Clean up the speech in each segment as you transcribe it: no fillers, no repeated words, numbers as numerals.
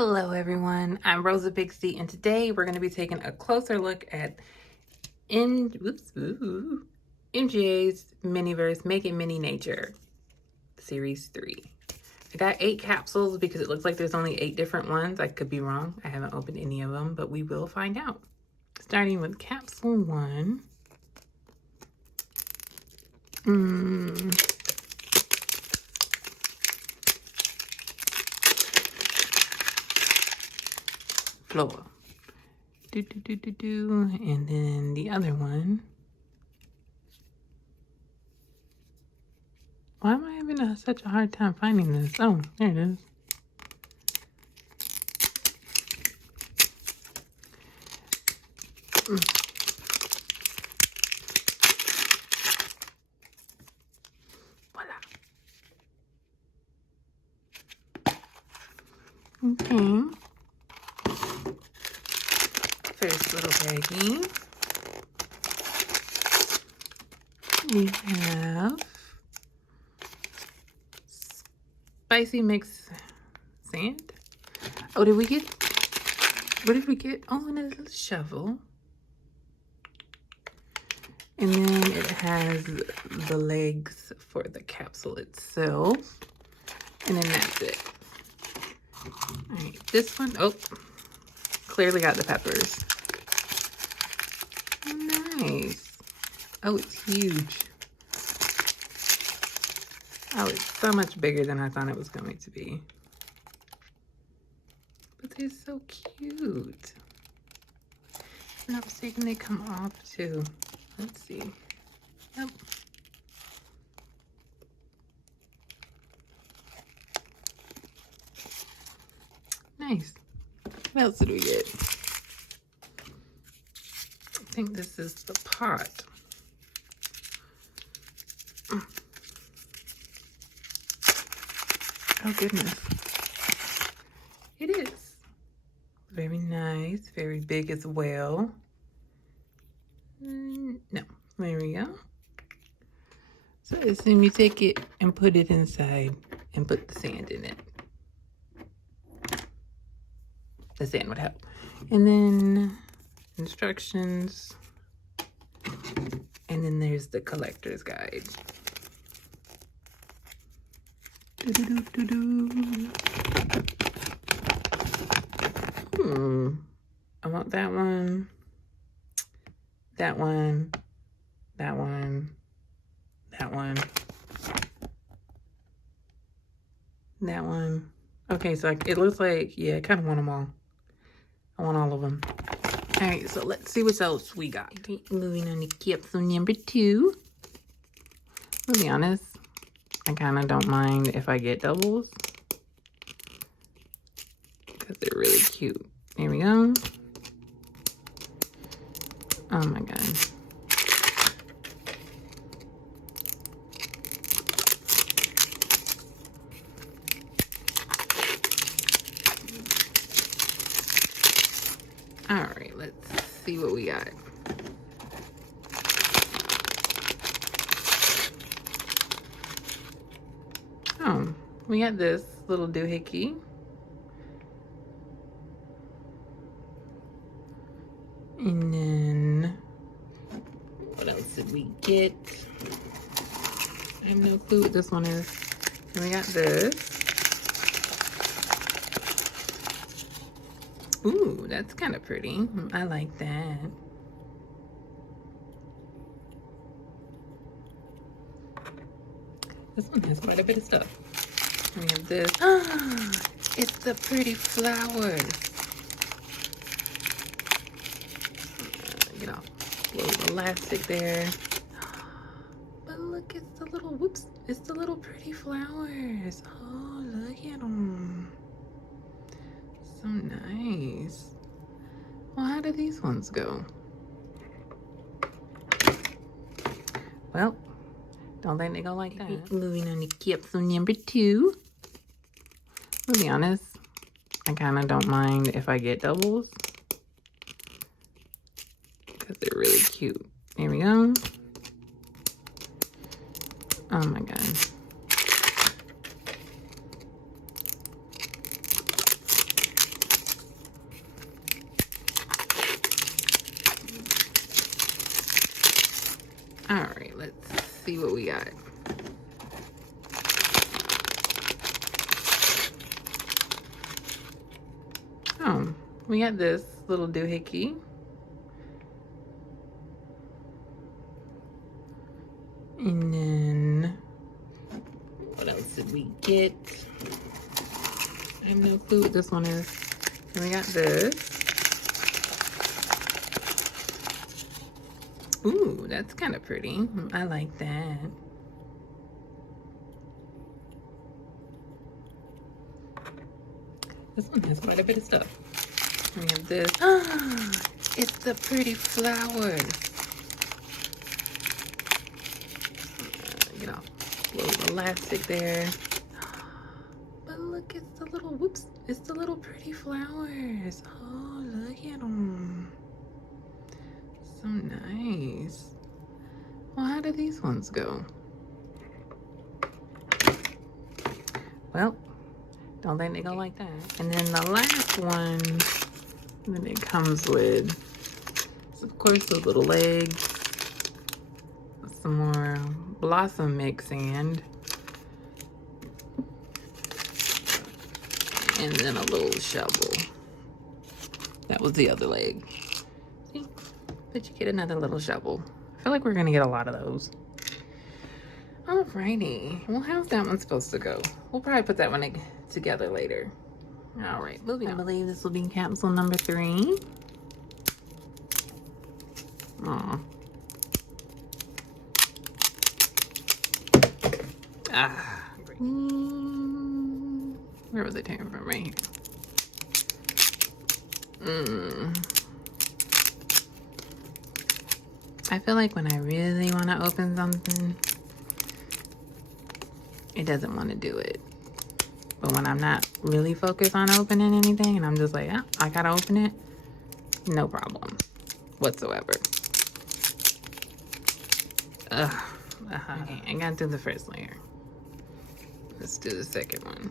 Hello everyone, I'm Rosa Pixie, and today we're going to be taking a closer look at MGA's Miniverse Make It Mini Nature Series 3. I got 8 capsules because it looks like there's only 8 different ones. I could be wrong. I haven't opened any of them, but we will find out. Starting with capsule 1. Floor. And then the other one. Why am I having such a hard time finding this? Oh, there it is. Voila. Okay. First little baggie. We have spicy mix sand. Oh, did we get, what did we get? Oh, and a little shovel. And then it has the legs for the capsule itself. And then that's it. All right, this one, oh, clearly got the peppers. Nice. Oh, it's huge. Oh, it's so much bigger than I thought it was going to be. But they're so cute. If I'm not mistaken, they come off too. Let's see. Yep. Nice. What else did we get? I think this is the pot. Oh goodness. It is. Very nice. Very big as well. No. There we go. So I assume you take it and put it inside and put the sand in it. The sand would help. And then instructions. And then there's the collector's guide. I want that one, that one, that one, that one, that one. Okay, so it looks like, yeah, I kind of want them all. I want all of them. All right, so let's see what else we got. Okay, moving on to capsule number 2. To be honest, I kind of don't mind if I get doubles because they're really cute. There we go. Oh my god. All right, let's see what we got. Oh, we got this little doohickey. And then, what else did we get? I have no clue what this one is. And we got this. Ooh, that's kind of pretty. I like that. This one has quite a bit of stuff. We have this. Ah, it's the pretty flowers. Get off. Little elastic there. But look, it's the little, whoops, it's the little pretty flowers. Oh, look at them. So nice. Well, how do these ones go? Well, don't think they go like that. Moving on to capsule number 2. To be honest, I kind of don't mind if I get doubles because they're really cute. There we go. Oh my god. All right, let's see what we got. Oh, we got this little doohickey. And then, what else did we get? I have no clue what this one is. And we got this. Ooh, that's kind of pretty. I like that. This one has quite a bit of stuff. We have this. Ah, it's the pretty flowers. Get off. Little elastic there. But look, it's the little, whoops, it's the little pretty flowers. Oh, look at them. So nice. Well, how do these ones go? Well, don't think they go like that. And then the last one that it comes with is, of course, those little legs. Some more blossom mix and then a little shovel. That was the other leg. See? But you get another little shovel. I feel like we're gonna get a lot of those. Alrighty. Well, how's that one supposed to go? We'll probably put that one together later. Alright, moving on. I believe this will be capsule number 3. Aw. Ah. Where was it taken from? Right here. I feel like when I really want to open something, it doesn't want to do it. But when I'm not really focused on opening anything and I'm just like, oh, I gotta open it, no problem whatsoever. Ugh. Okay, I got through the first layer. Let's do the second one.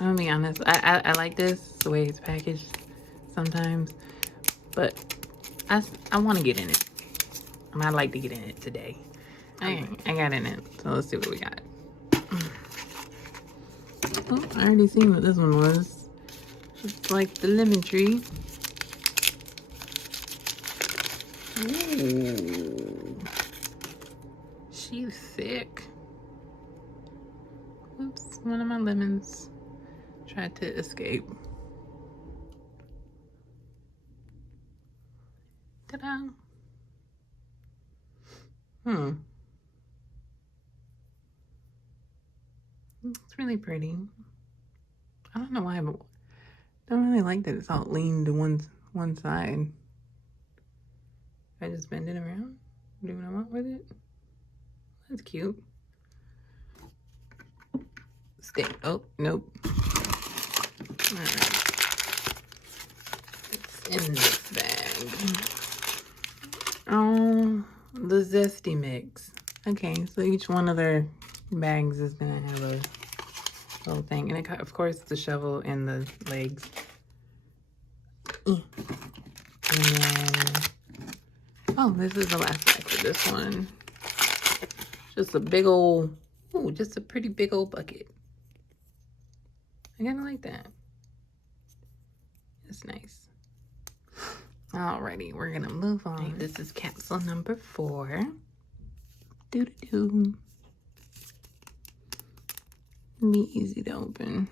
I'm gonna be honest, I like this, the way it's packaged sometimes, but I want to get in it. And I'd like to get in it today. I got in it, so let's see what we got. Oh, I already seen what this one was. It's like the lemon tree. Ooh. She's thick. Oops, one of my lemons tried to escape. Ta-da! It's really pretty. I don't know why, but I don't really like that it's all leaned to one side. I just bend it around, do what I want with it. That's cute. Stay. Oh, nope. All right. It's in this bag. Oh, the zesty mix. Okay, so each one of their bags is gonna have a little thing, and it, of course, the shovel and the legs. And then, oh, this is the last bag for this one. Just a big old, ooh, just a pretty big old bucket. I kinda like that. It's nice. Alrighty, we're gonna move on. Okay, this is capsule number 4. Doo-doo-doo. Be easy to open.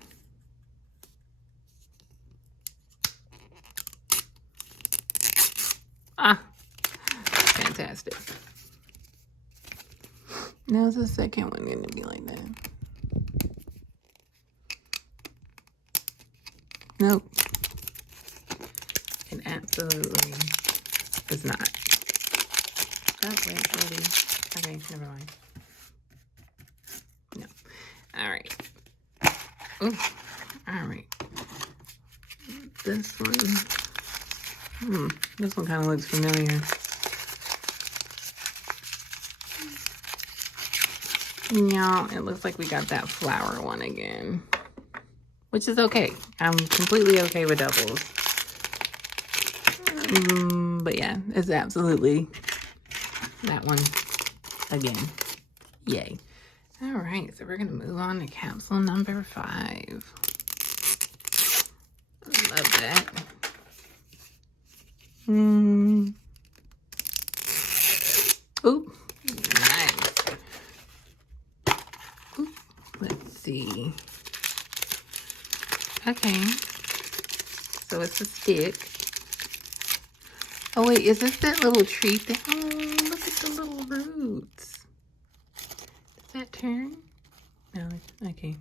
Ah, fantastic. Now is the second one gonna be like that? Nope. It absolutely is not. Oh, wait, maybe. Okay, never mind. No. Alright. Oh, alright. This one. This one kind of looks familiar. Yeah, it looks like we got that flower one again. which is okay. I'm completely okay with doubles. But yeah, it's absolutely that one again. Yay. All right, so we're gonna move on to capsule number 5. Love that. Oop, nice. Oop, let's see. Okay, so it's a stick. Oh wait, is this that little tree thing? Oh, look at the little roots. Does that turn? No, okay.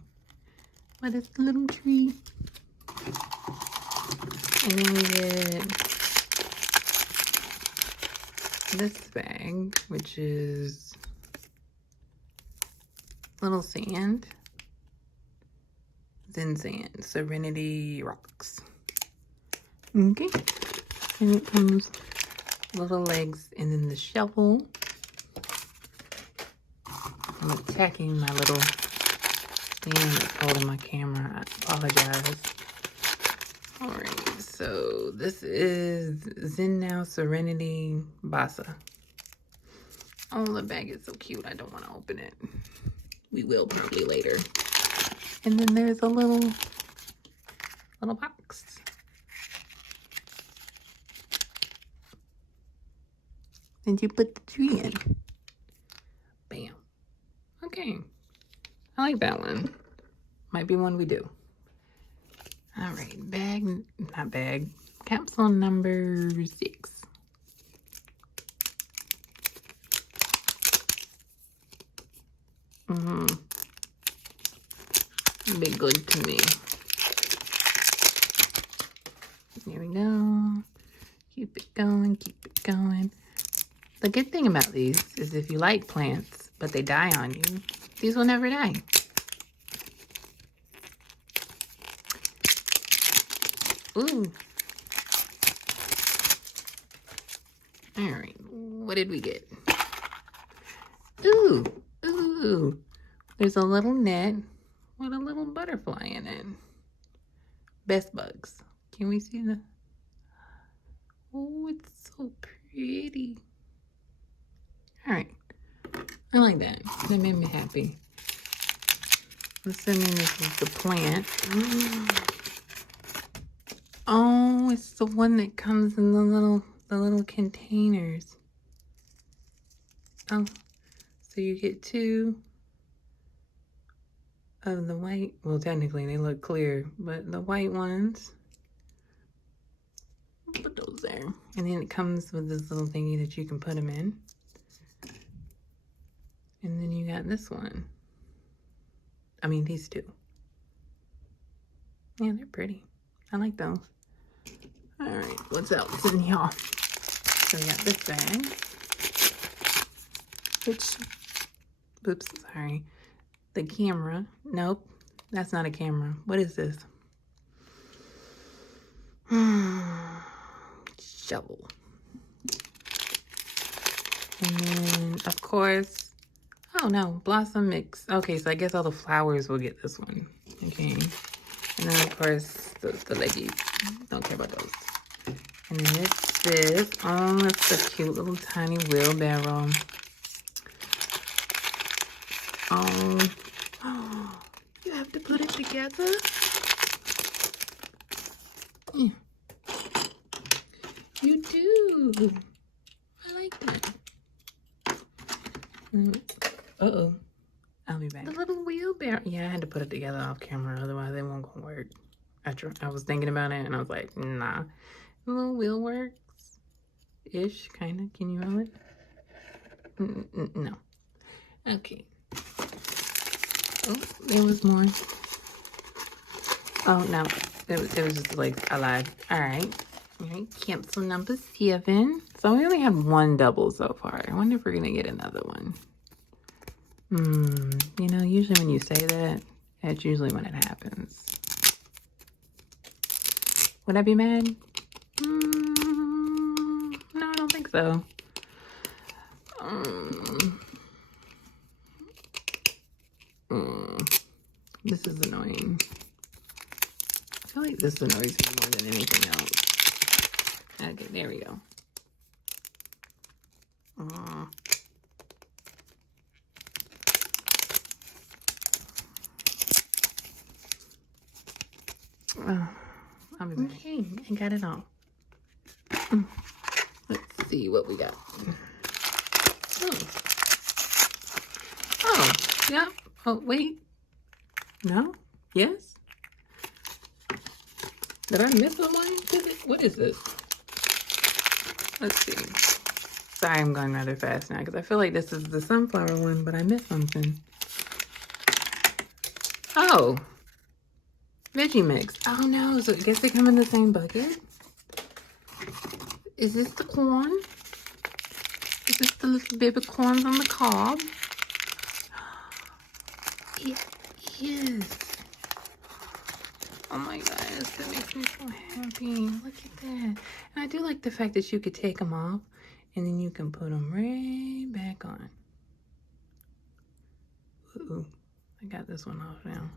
But it's the little tree. And then we get this bag, which is little sand. Zen sand, Serenity Rocks. Okay. And it comes little legs and then the shovel. I'm attacking my little thing that's holding my camera. I apologize. Alright, so this is Zen Now Serenity Basa. Oh, the bag is so cute. I don't want to open it. We will probably later. And then there's a little box. And you put the tree in. Bam. Okay. I like that one. Might be one we do. All right, capsule number 6. Be good to me. There we go. Keep it going, keep it going. The good thing about these is if you like plants, but they die on you, these will never die. Ooh. All right, what did we get? Ooh, ooh. There's a little net with a little butterfly in it. Best bugs. Can we see the... Oh, it's so pretty. All right, I like that. That made me happy. Assuming this is the plant. Oh, it's the one that comes in the little containers. Oh, so you get 2 of the white. Well, technically they look clear, but the white ones. Put those there, and then it comes with this little thingy that you can put them in. And then you got this one. I mean, these 2. Yeah, they're pretty. I like those. All right, what's else in here? So we got this bag, which, oops, sorry. The camera. Nope, that's not a camera. What is this? Shovel. And then, of course, oh no, blossom mix. Okay, so I guess all the flowers will get this one. Okay. And then, of course, the leggies. Don't care about those. And then it's this. Oh, it's a cute little tiny wheelbarrow. Oh, you have to put it together? Yeah. You do. I like that. Uh-oh. I'll be back. The little wheelbarrow. Yeah, I had to put it together off camera, otherwise it won't gonna work. I was thinking about it and I was like, nah. The little wheel works. Ish, kind of. Can you roll it? No. Okay. Oh, there was more. Oh, no. It was just like, I lied. All right. All right, capsule number 7. So we only have 1 double so far. I wonder if we're going to get another one. You know, usually when you say that, that's usually when it happens. Would I be mad? No, I don't think so. This is annoying. feel like this annoys me more than anything else. Okay, there we go. I'll be back. Okay, I got it all. Let's see what we got. Oh, yeah. Oh, wait. No? Yes? Did I miss someone? What is this? Let's see. Sorry, I'm going rather fast now because I feel like this is the sunflower one, but I missed something. Oh. Veggie mix. Oh no, so I guess they come in the same bucket? Is this the corn? Is this the little baby corns on the cob? It is. Oh my gosh, that makes me so happy. Look at that. And I do like the fact that you could take them off and then you can put them right back on. Ooh, I got this one off now.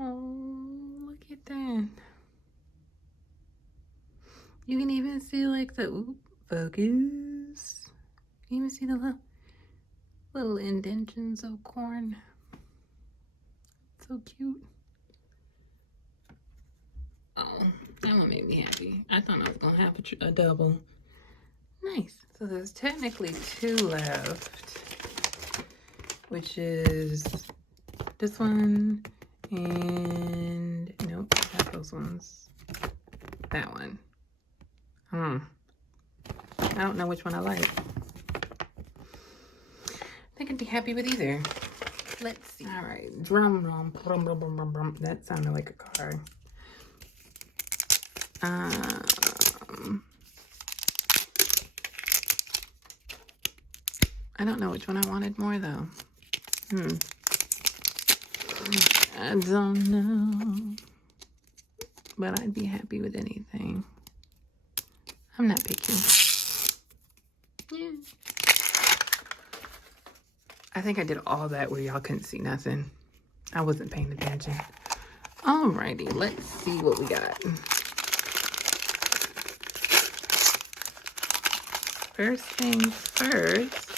Oh, look at that. You can even see like the, focus. You can even see the little indentions of corn. So cute. Oh, that one made me happy. I thought I was gonna have a double. Nice. So there's technically 2 left, which is this one and nope, I got those ones. That one. I don't know which one I like. I think I'd be happy with either. Let's see. All right, drum roll. That sounded like a car. I don't know which one I wanted more though. I don't know. But I'd be happy with anything. I'm not picky. Yeah. I think I did all that where y'all couldn't see nothing. I wasn't paying attention. Alrighty, let's see what we got. First things first.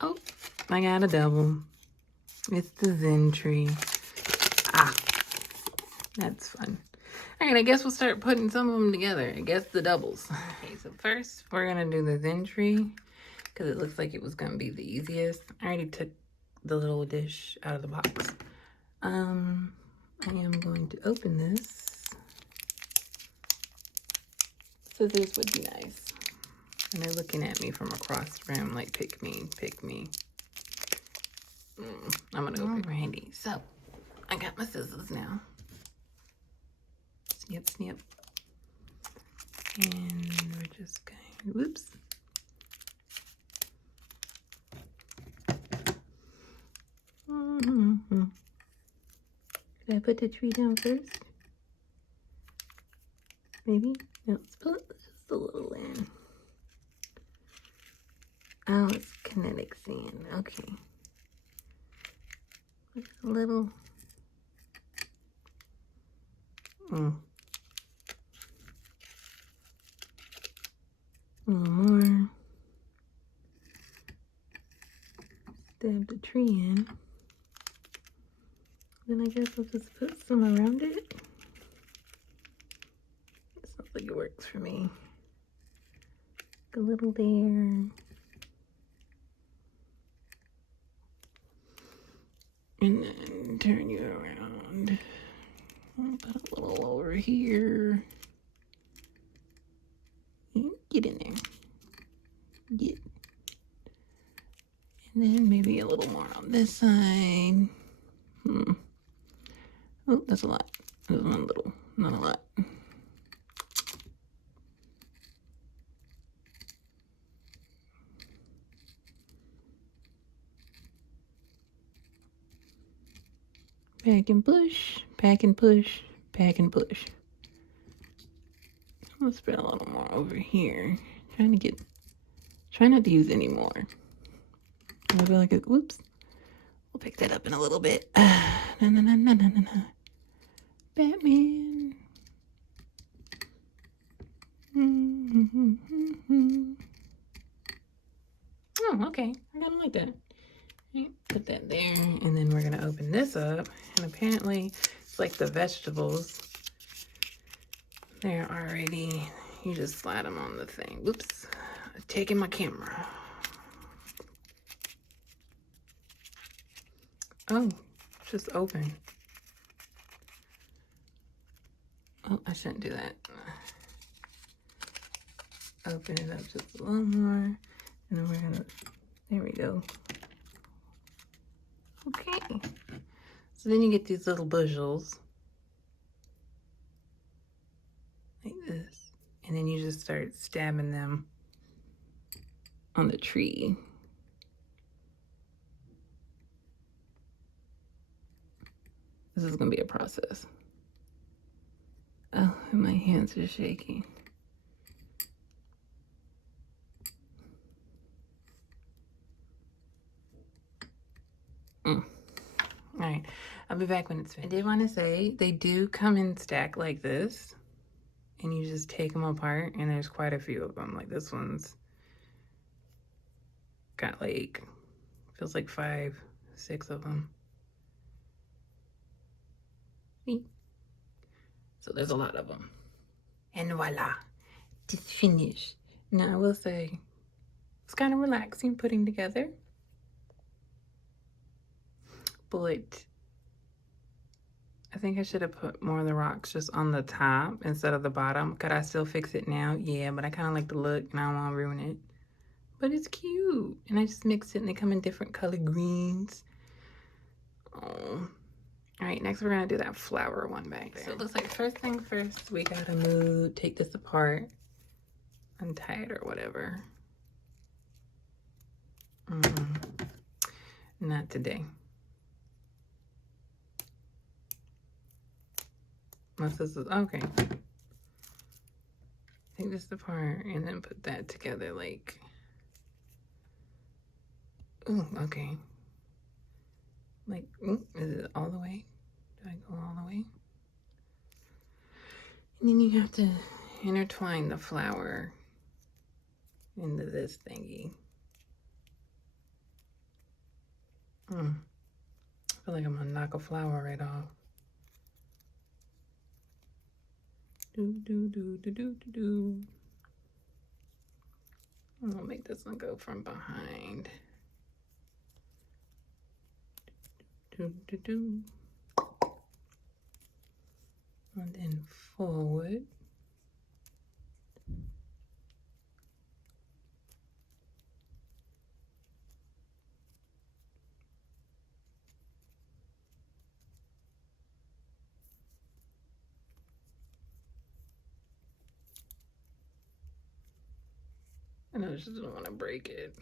Oh, I got a double. It's the Zen tree. Ah, that's fun. All right, I guess we'll start putting some of them together. I guess the doubles. Okay, so first we're gonna do the Zen tree because it looks like it was gonna be the easiest. I already took the little dish out of the box. I am going to open this. Scissors would be nice. And they're looking at me from across the room like, pick me, pick me. I'm gonna go pick Randy. So, I got my scissors now. Snip, snip. And we're just going, whoops. Did I put the tree down first? Maybe? No, let's put just a little in. Oh, it's kinetic sand. Okay. Just a little. A little more. Stab the tree in. Then I guess I'll just put some around it. It sounds like it works for me. A little there. And then turn you around. I'll put a little over here. Get in there. Get. And then maybe a little more on this side. Oh, that's a lot. There's one little, not a lot. Pack and push, pack and push, pack and push. I'm gonna spread a little more over here. Try not to use any more. I feel like whoops. We'll pick that up in a little bit. Batman. Oh, okay. I kind of like that. Okay, put that there, and then we're gonna open this up, and apparently it's like the vegetables. They're already, you just slide them on the thing. Whoops, taking my camera. Oh, just open. Oh, I shouldn't do that. Open it up just a little more, and then we're gonna, there we go. Okay, so then you get these little bushels like this, and then you just start stabbing them on the tree. This is gonna be a process. Oh, and my hands are shaking. All right, I'll be back when it's finished. I did want to say they do come in stack like this, and you just take them apart, and there's quite a few of them. Like this one's got like, feels like 5, 6 of them. See? So there's a lot of them. And voila, just finished. Now I will say, it's kind of relaxing putting together. But I think I should have put more of the rocks just on the top instead of the bottom. Could I still fix it now? Yeah, but I kind of like the look and I don't want to ruin it. But it's cute. And I just mix it and they come in different color greens. Oh. All right, next we're gonna do that flower one back there. So it looks like first thing first, we gotta take this apart, untie it or whatever. Not today. Unless this is, okay. Take this apart and then put that together like, oh, okay. Like, is it all the way? Do I go all the way? And then you have to intertwine the flower into this thingy. I feel like I'm gonna knock a flower right off. I'm gonna make this one go from behind. And then forward. And I just don't want to break it.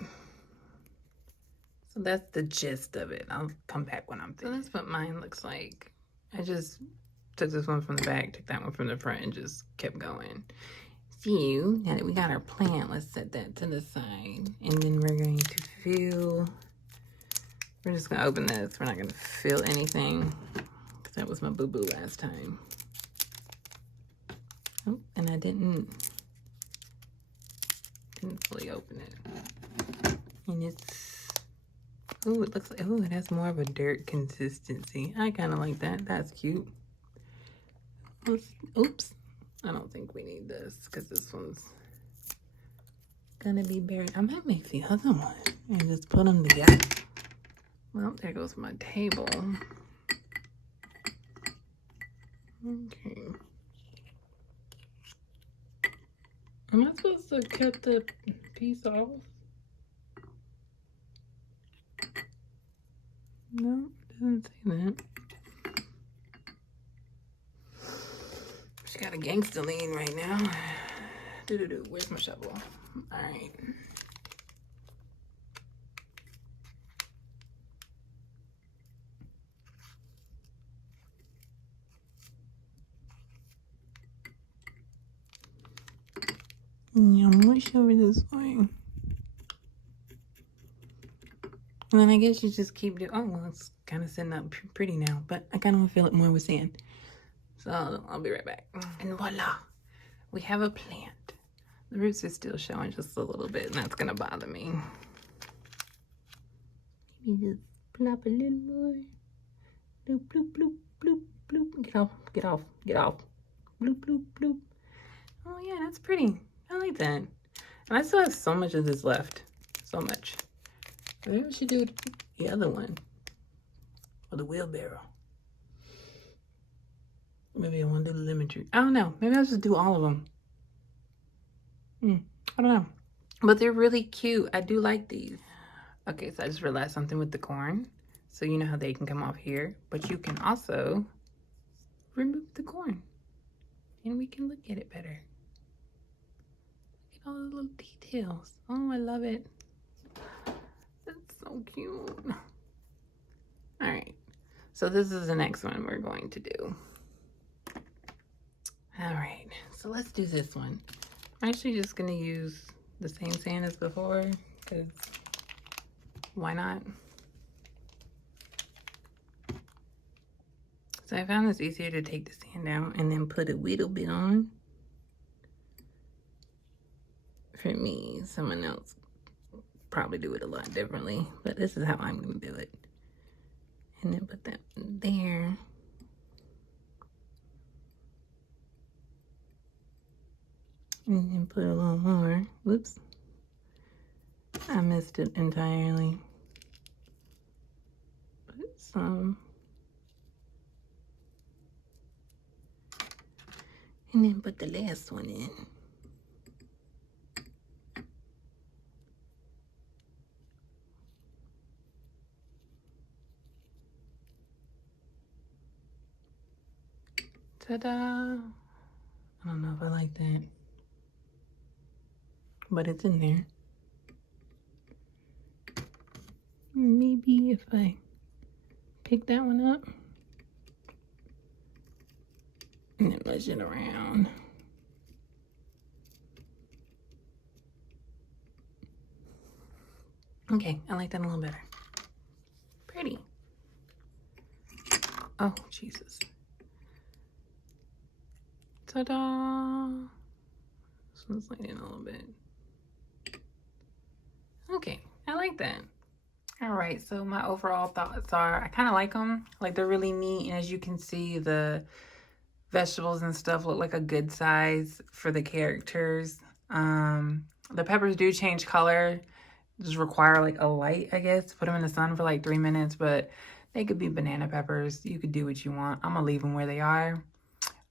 So that's the gist of it. I'll come back when I'm finished. So that's what mine looks like. I just took this one from the back, took that one from the front, and just kept going. So now that we got our plant, let's set that to the side. And then we're going to fill. We're just gonna open this. We're not gonna fill anything, because that was my boo-boo last time. Oh, and I didn't fully open it. And it's, oh, it looks like, oh, it has more of a dirt consistency. I kind of like that. That's cute. Oops. I don't think we need this because this one's gonna be buried. I might make the other one and just put them together. Well, there goes my table. Okay. Am I supposed to cut the piece off? No, it doesn't say that. She got a gangster lean right now. Where's my shovel? All right. Yeah, I'm gonna show it this way. And then I guess you just keep doing, oh, well, it's kind of sitting up pretty now, but I kind of feel it more with sand. So I'll be right back. And voila, we have a plant. The roots are still showing just a little bit, and that's gonna bother me. Maybe just plop a little more. Bloop, bloop, bloop, bloop, bloop. Get off, get off, get off. Bloop, bloop, bloop. Oh yeah, that's pretty. I like that. And I still have so much of this left. So much. Maybe we should do the other one. Or the wheelbarrow. Maybe I want to do the lemon tree. I don't know. Maybe I'll just do all of them. I don't know. But they're really cute. I do like these. Okay, so I just realized something with the corn. So you know how they can come off here. But you can also remove the corn. And we can look at it better. Look at all the little details. Oh, I love it. That's so cute. All right. So this is the next one we're going to do. All right. So let's do this one. I'm actually just going to use the same sand as before because why not? So I found this easier to take the sand out and then put a little bit on. For me, someone else probably do it a lot differently, but this is how I'm going to do it. And then put that there. And then put a little more. Whoops. I missed it entirely. Put some. And then put the last one in. Ta-da! I don't know if I like that. But it's in there. Maybe if I pick that one up and then push it around. Okay, I like that a little better. Pretty. Oh, Jesus. Ta-da! This one's leaning a little bit. Okay, I like that. All right, so my overall thoughts are I kind of like them. Like, they're really neat. And as you can see, the vegetables and stuff look like a good size for the characters. The peppers do change color. Just require like a light, I guess, to put them in the sun for like 3 minutes. But they could be banana peppers. You could do what you want. I'm going to leave them where they are.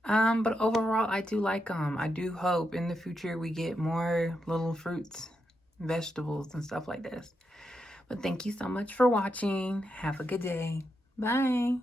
But overall, I do like them. I do hope in the future we get more little fruits, vegetables, and stuff like this. But thank you so much for watching. Have a good day. Bye.